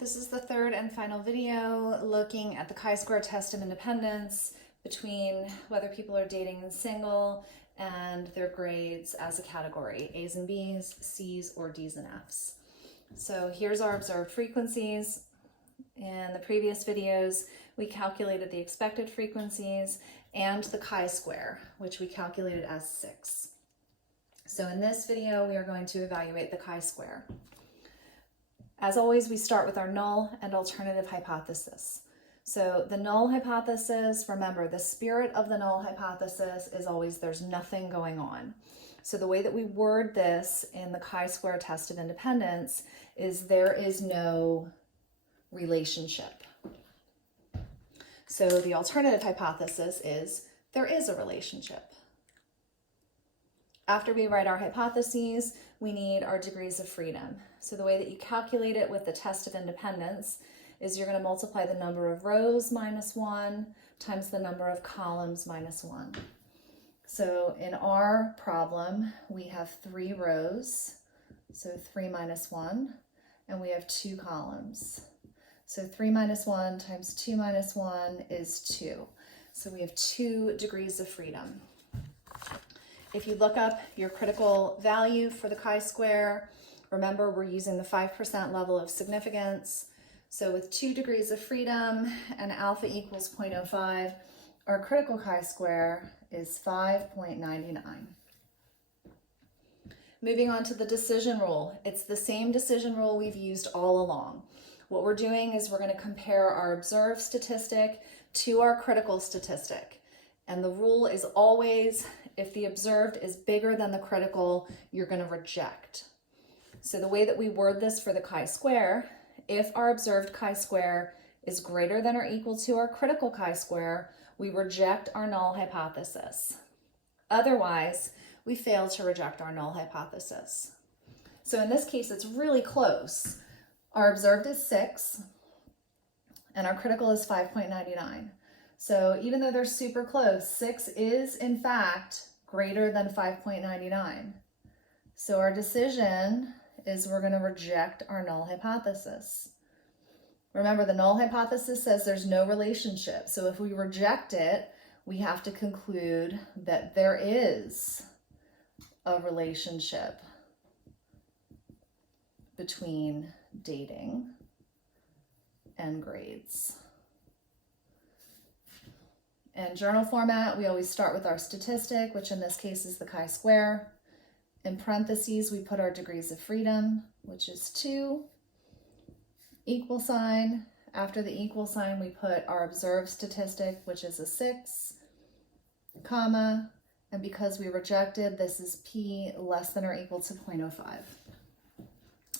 This is the third and final video looking at the chi-square test of independence between whether people are dating in single and their grades as a category, A's and B's, C's, or D's and F's. So here's our observed frequencies. In the previous videos, we calculated the expected frequencies and the chi-square, which we calculated as 6. So in this video, we are going to evaluate the chi-square. As always, we start with our null and alternative hypothesis. So the null hypothesis, remember, the spirit of the null hypothesis is always there's nothing going on. So the way that we word this in the chi-square test of independence is there is no relationship. So the alternative hypothesis is there is a relationship. After we write our hypotheses, we need our degrees of freedom. So the way that you calculate it with the test of independence is you're going to multiply the number of rows minus 1 times the number of columns minus 1. So in our problem, we have 3 rows, so 3 minus 1, and we have 2 columns. So 3 minus 1 times 2 minus 1 is 2. So we have 2 degrees of freedom. If you look up your critical value for the chi-square, remember we're using the 5% level of significance. So with 2 degrees of freedom and alpha equals 0.05, our critical chi-square is 5.99. Moving on to the decision rule. It's the same decision rule we've used all along. What we're doing is we're going to compare our observed statistic to our critical statistic. And the rule is always, if the observed is bigger than the critical, you're going to reject. So the way that we word this for the chi-square, if our observed chi-square is greater than or equal to our critical chi-square, we reject our null hypothesis. Otherwise, we fail to reject our null hypothesis. So in this case, it's really close. Our observed is 6, and our critical is 5.99. So even though they're super close, 6 is in fact greater than 5.99. So our decision is we're going to reject our null hypothesis. Remember, the null hypothesis says there's no relationship. So if we reject it, we have to conclude that there is a relationship between dating and grades. In journal format, we always start with our statistic, which in this case is the chi-square. In parentheses, we put our degrees of freedom, which is 2, equal sign. After the equal sign, we put our observed statistic, which is a 6, comma, and because we rejected, this is p less than or equal to 0.05. All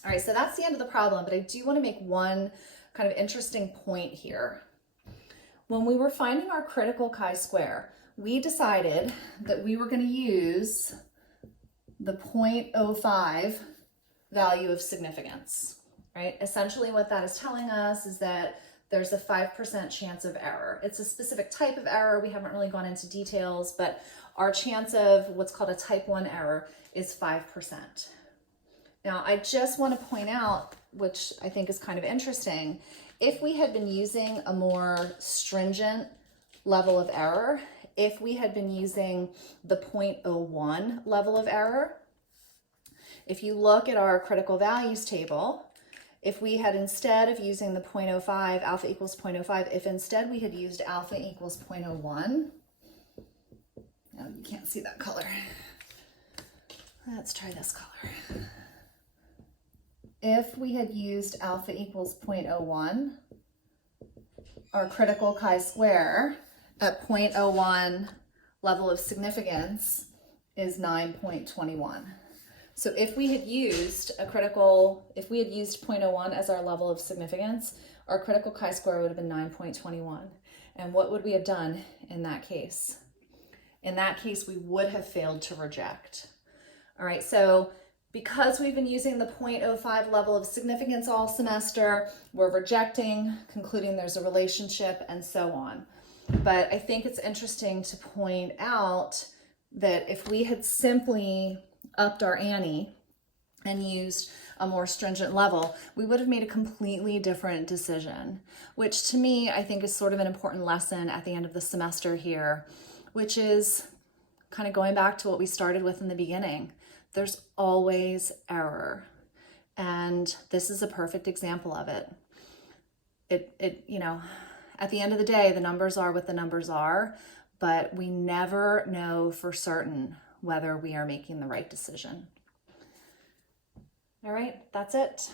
right, so that's the end of the problem, but I do want to make one kind of interesting point here. When we were finding our critical chi-square, we decided that we were going to use the 0.05 value of significance, right? Essentially what that is telling us is that there's a 5% chance of error. It's a specific type of error. We haven't really gone into details, but our chance of what's called a type 1 error is 5%. Now, I just want to point out, which I think is kind of interesting, if we had been using a more stringent level of error, if we had been using the 0.01 level of error, if you look at our critical values table, if we had, instead of using the 0.05, alpha equals 0.05, if instead we had used alpha equals 0.01, now you can't see that color. Let's try this color. If we had used alpha equals 0.01, our critical chi-square at 0.01 level of significance is 9.21. So if we had used if we had used 0.01 as our level of significance, our critical chi-square would have been 9.21. And what would we have done in that case? In that case, we would have failed to reject. All right, so because we've been using the 0.05 level of significance all semester, we're rejecting, concluding there's a relationship, and so on. But I think it's interesting to point out that if we had simply upped our ante and used a more stringent level, we would have made a completely different decision, which to me, I think is sort of an important lesson at the end of the semester here, which is kind of going back to what we started with in the beginning. There's always error. And this is a perfect example of it. At the end of the day, the numbers are what the numbers are, but we never know for certain whether we are making the right decision. All right, that's it.